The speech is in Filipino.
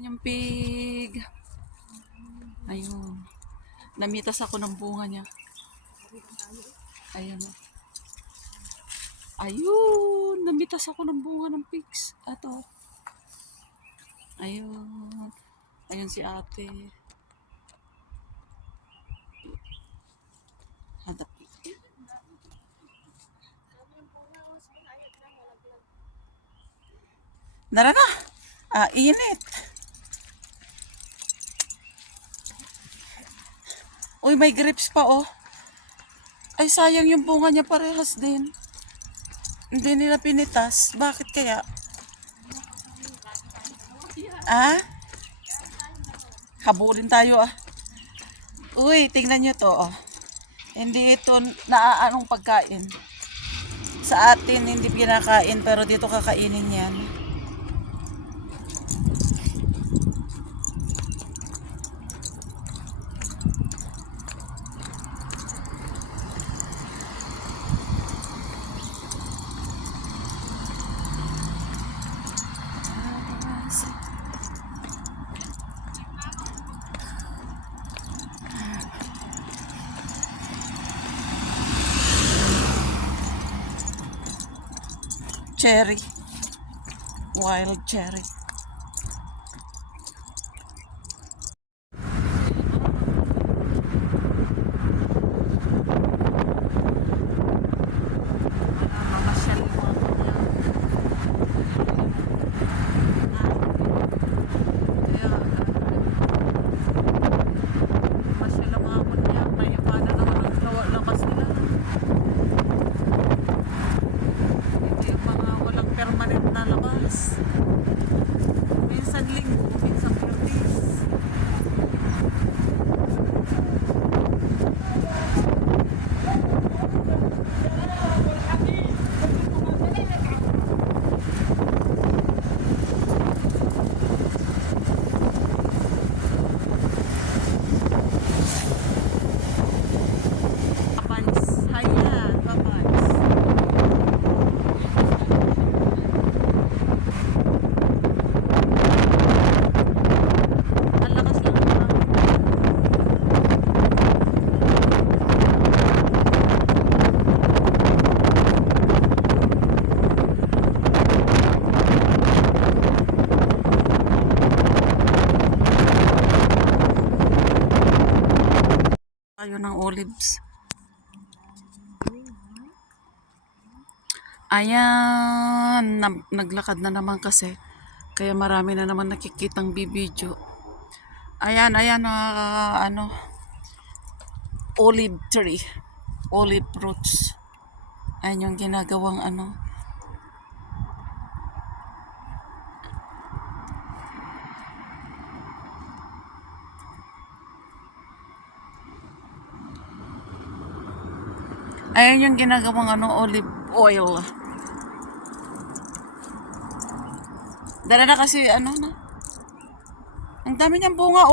Kanyang pig. Ayun. Namitas ako ng bunga niya. Ayun. Ayun. Namitas ako ng bunga ng pigs. Ato. Ayun. Ayun si ate. Hadap. Dara na. Init. Uy, may grapes pa oh. Ay, sayang yung bunga niya parehas din. Hindi nila pinitas. Bakit kaya? Habulin tayo Uy, tingnan nyo to Hindi ito naaanong pagkain. Sa atin, hindi pinakain, pero dito kakainin yan. Cherry. Wild cherry. Minsan linggo, minsan pertis. Papans, hayan, papans. Tayo ng olives. Ayan, naglakad na naman kasi. Kaya marami na naman nakikitang bibidyo. Ayan, olive tree. Olive roots. Ayan yung ginagawang Ayan yung ginagawang olive oil. Dala na kasi na. Ang dami niyang bunga